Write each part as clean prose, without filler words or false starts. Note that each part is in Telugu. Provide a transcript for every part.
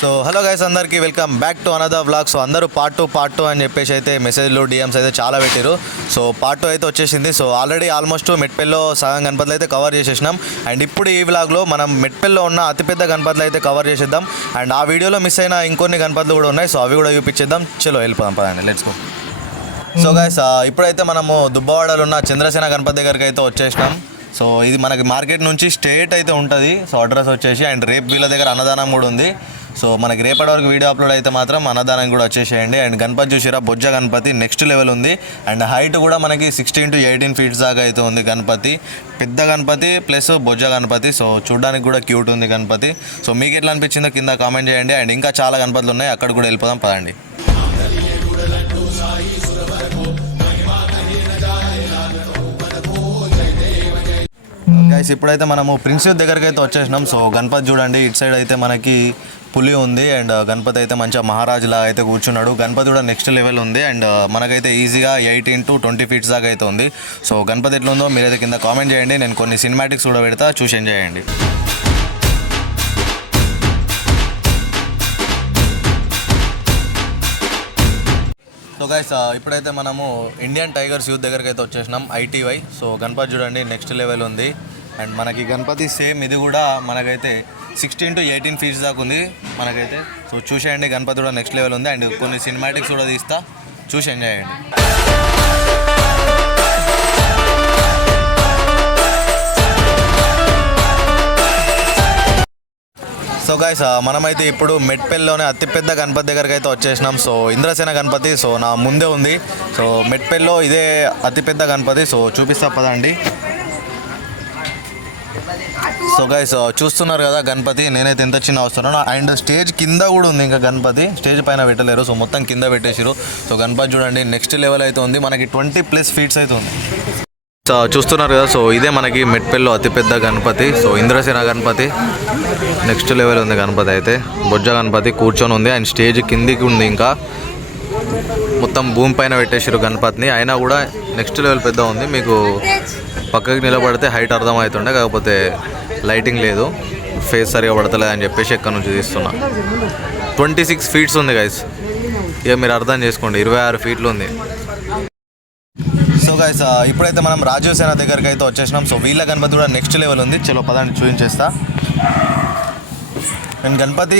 సో హలో గైస్, అందరికీ welcome back to another vlog. So అందరూ పార్ట్ టూ అని చెప్పేసి అయితే మెసేజ్లు డిఎమ్స్ అయితే చాలా పెట్టారు. సో పార్ట్ 2 అయితే వచ్చేసింది. సో ఆల్రెడీ ఆల్మోస్ట్ మెట్పల్లిలో సగం గణపతులు అయితే కవర్ చేసేసినాం. అండ్ ఇప్పుడు ఈ వ్లాగ్లో మనం మెట్పల్లిలో ఉన్న అతిపెద్ద గణపతులు అయితే కవర్ చేసేద్దాం. అండ్ ఆ వీడియోలో మిస్ అయిన ఇంకొన్ని గణపతులు కూడా ఉన్నాయి. సో అవి కూడా చూపించేద్దాం. చలో వెళ్ళిపోదాం, పదండి, లెట్స్ గో. సో గైస్, ఇప్పుడైతే మనము దుబ్బవాడలో ఉన్న చంద్రసేన గణపతి దగ్గరికి అయితే వచ్చేసినాం. సో ఇది మనకి మార్కెట్ నుంచి స్ట్రేట్ అయితే ఉంటుంది. సో అడ్రస్ వచ్చేసి అండ్ రేపు వీళ్ళ దగ్గర అన్నదానం కూడా ఉంది. సో మనకి రేపటి వరకు వీడియో అప్లోడ్ అయితే మాత్రం అన్నదానం కూడా వచ్చేసేయండి. అండ్ గణపతి చూసిరా, బొజ్జ గణపతి నెక్స్ట్ లెవెల్ ఉంది. అండ్ హైట్ కూడా మనకి 16 to 18 feet దాకా అయితే ఉంది గణపతి. పెద్ద గణపతి ప్లస్ బొజ్జ గణపతి. సో చూడడానికి కూడా క్యూట్ ఉంది గణపతి. సో మీకు ఎట్లా అనిపించిందో కింద కామెంట్ చేయండి. అండ్ ఇంకా చాలా గణపతులు ఉన్నాయి, అక్కడ కూడా వెళ్ళిపోదాం, పదండి. గైస్, ఇప్పుడైతే మనము ప్రిన్స్ దగ్గరికి అయితే వచ్చేసినాం. సో గణపతి చూడండి, ఇటు సైడ్ అయితే మనకి పులి ఉంది. అండ్ గణపతి అయితే మంచిగా మహారాజులా అయితే కూర్చున్నాడు. గణపతి కూడా నెక్స్ట్ లెవెల్ ఉంది. అండ్ మనకైతే ఈజీగా 18 to 20 feet దాకా అయితే ఉంది. సో గణపతి ఎట్లా ఉందో మీరైతే కింద కామెంట్ చేయండి. నేను కొన్ని సినిమాటిక్స్ కూడా పెడతా, చూసి ఎంజాయ్ చేయండి. సో గైస్, ఇప్పుడైతే మనము ఇండియన్ టైగర్స్ యూత్ దగ్గరికి అయితే వచ్చేసినాం, ITY. సో గణపతి చూడండి నెక్స్ట్ లెవెల్ ఉంది. అండ్ మనకి గణపతి సేమ్ ఇది కూడా మనకైతే 16 to 18 feet దాకా ఉంది మనకైతే. సో చూసేయండి, గణపతి కూడా నెక్స్ట్ లెవెల్ ఉంది. అండ్ కొన్ని సినిమాటిక్స్ కూడా తీస్తా, చూసి ఎంజాయ్ చేయండి. సో గైస్, మనమైతే ఇప్పుడు మెట్పల్లిలోనే అతిపెద్ద గణపతి దగ్గరికి అయితే వచ్చేసినాం. సో ఇంద్రసేన గణపతి సో నా ముందే ఉంది. సో మెట్పల్లిలో ఇదే అతిపెద్ద గణపతి. సో చూపిస్తా పదండి. సో గైస్, చూస్తున్నారు కదా గణపతి, నేనైతే ఎంత చిన్న వస్తున్నాను. అండ్ స్టేజ్ కింద కూడా ఉంది ఇంకా గణపతి, స్టేజ్ పైన పెట్టలేరు. సో మొత్తం కింద పెట్టేసారు. సో గణపతి చూడండి నెక్స్ట్ లెవెల్ అయితే ఉంది, మనకి 20+ feet అయితే ఉంది. సో చూస్తున్నారు కదా, సో ఇదే మనకి మెట్పల్లిలో అతిపెద్ద Ganapati. So Indrasena Ganapati next level ఉంది గణపతి అయితే. బొజ్జ గణపతి కూర్చొని ఉంది. అండ్ స్టేజ్ కిందికి ఉంది, ఇంకా మొత్తం భూమి పైన పెట్టేసారు గణపతిని. అయినా కూడా నెక్స్ట్ లెవెల్ పెద్ద ఉంది. మీకు పక్కకి నిలబడితే హైట్ అర్థమవుతుండే, కాకపోతే లైటింగ్ లేదు, ఫేస్ సరిగా పడతలేదు అని చెప్పేసి ఎక్కడి నుంచి తీస్తున్నా. 26 feet ఉంది గైస్, ఇక మీరు అర్థం చేసుకోండి, 26 feet ఉంది. సో గైస్, ఇప్పుడైతే మనం రాజీవ్ సేన దగ్గరికి అయితే వచ్చేసినాం. సో వీళ్ళ గణపతి కూడా నెక్స్ట్ లెవెల్ ఉంది. చలో పదాన్ని చూపించేస్తా. అండ్ గణపతి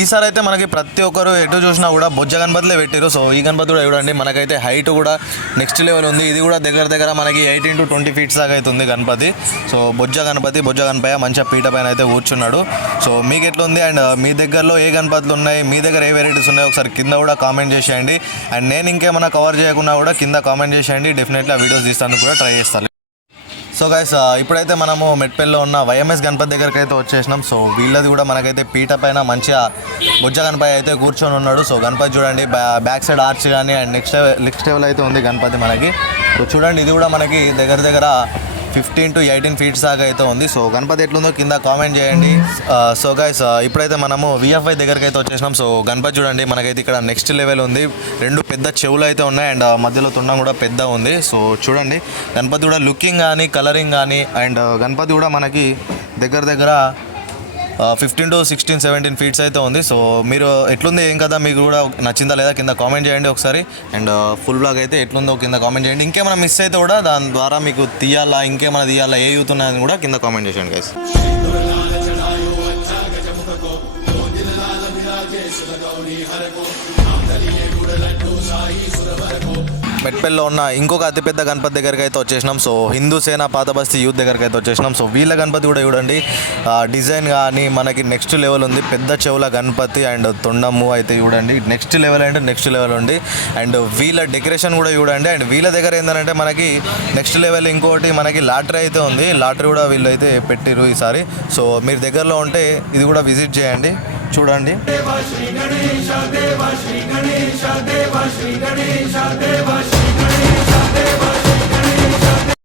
ఈసారి అయితే మనకి ప్రతి ఒక్కరు ఎటు చూసినా కూడా బొజ్జ గణపతిలే పెట్టారు. సో ఈ గణపతి కూడా చూడండి, మనకైతే హైట్ కూడా నెక్స్ట్ లెవెల్ ఉంది. ఇది కూడా దగ్గర మనకి 18 to 20 feet దాకా అయితే ఉంది గణపతి. సో బొజ్జ గణపయ్య మంచిగా పీట పైన అయితే కూర్చున్నాడు. సో మీకు ఎట్లా ఉంది? అండ్ మీ దగ్గరలో ఏ గణపతులు ఉన్నాయి, మీ దగ్గర ఏ వెరైటీస్ ఉన్నాయి, ఒకసారి కింద కూడా కామెంట్ చేసేయండి. అండ్ నేను ఇంకేమైనా కవర్ చేయకుండా కూడా కింద కామెంట్ చేసేయండి. డెఫినెట్లీ ఆ వీడియోస్ తీస్తాను కూడా ట్రై చేస్తాను. సో గైస్, ఇప్పుడైతే మనము మెట్పల్లిలో ఉన్న YMS గణపతి దగ్గరికి అయితే వచ్చేసినాం. సో వీళ్ళది కూడా మనకైతే పీట పైన మంచిగా బొజ్జ గణపతి అయితే కూర్చొని ఉన్నాడు. సో గణపతి చూడండి, బ్యాక్ సైడ్ ఆర్చ్ కానీ అండ్ నెక్స్ట్ లెవెల్ అయితే ఉంది గణపతి మనకి. సో చూడండి, ఇది కూడా మనకి దగ్గర 15 to 18 feet దాకా అయితే ఉంది. సో గణపతి ఎట్లుందో కింద కామెంట్ చేయండి. సో గైస్, ఇప్పుడైతే మనము VFI దగ్గరికి అయితే వచ్చేసినాం. సో గణపతి చూడండి, మనకైతే ఇక్కడ నెక్స్ట్ లెవెల్ ఉంది. 2 పెద్ద చెవులు అయితే ఉన్నాయి. అండ్ మధ్యలో తుండం కూడా పెద్ద ఉంది. సో చూడండి, గణపతి కూడా లుకింగ్ కానీ కలరింగ్ కానీ అండ్ గణపతి కూడా మనకి దగ్గర 15 to 16, 17 feet అయితే ఉంది. సో మీరు ఎట్లుంది, ఏం కదా, మీకు కూడా నచ్చిందా లేదా కింద కామెంట్ చేయండి ఒకసారి. అండ్ ఫుల్ బ్లాగ్ అయితే ఎట్లుందో కింద కామెంట్ చేయండి. ఇంకేమైనా మిస్ అయితే కూడా దాని ద్వారా మీకు తీయాలా, ఇంకేమైనా తీయాలా, ఏ యూత్ ఉన్నాయని కూడా కింద కామెంట్ చేయండి గైస్. మెట్పల్లిలో ఉన్న ఇంకొక అతిపెద్ద గణపతి దగ్గరికి అయితే వచ్చేసినాం. సో హిందూ సేన పాతబస్తీ యూత్ దగ్గరికి అయితే వచ్చేసినాం. సో వీళ్ళ గణపతి కూడా చూడండి, డిజైన్ కానీ మనకి నెక్స్ట్ లెవెల్ ఉంది. పెద్ద చెవుల గణపతి అండ్ తొండము అయితే చూడండి నెక్స్ట్ లెవెల్ అంటే నెక్స్ట్ లెవెల్ ఉంది. అండ్ వీళ్ళ డెకరేషన్ కూడా చూడండి. అండ్ వీళ్ళ దగ్గర ఏంటంటే మనకి నెక్స్ట్ లెవెల్ ఇంకోటి మనకి లాటరీ అయితే ఉంది. లాటరీ కూడా వీళ్ళు అయితే పెట్టిరు ఈసారి. సో మీరు దగ్గరలో ఉంటే ఇది కూడా విజిట్ చేయండి, చూడండి. దేవ శ్రీ గణేశ దేవ శ్రీ గణేశ దేవ శ్రీ గణేశ దేవ శ్రీ గణేశ దేవ శ్రీ గణేశ.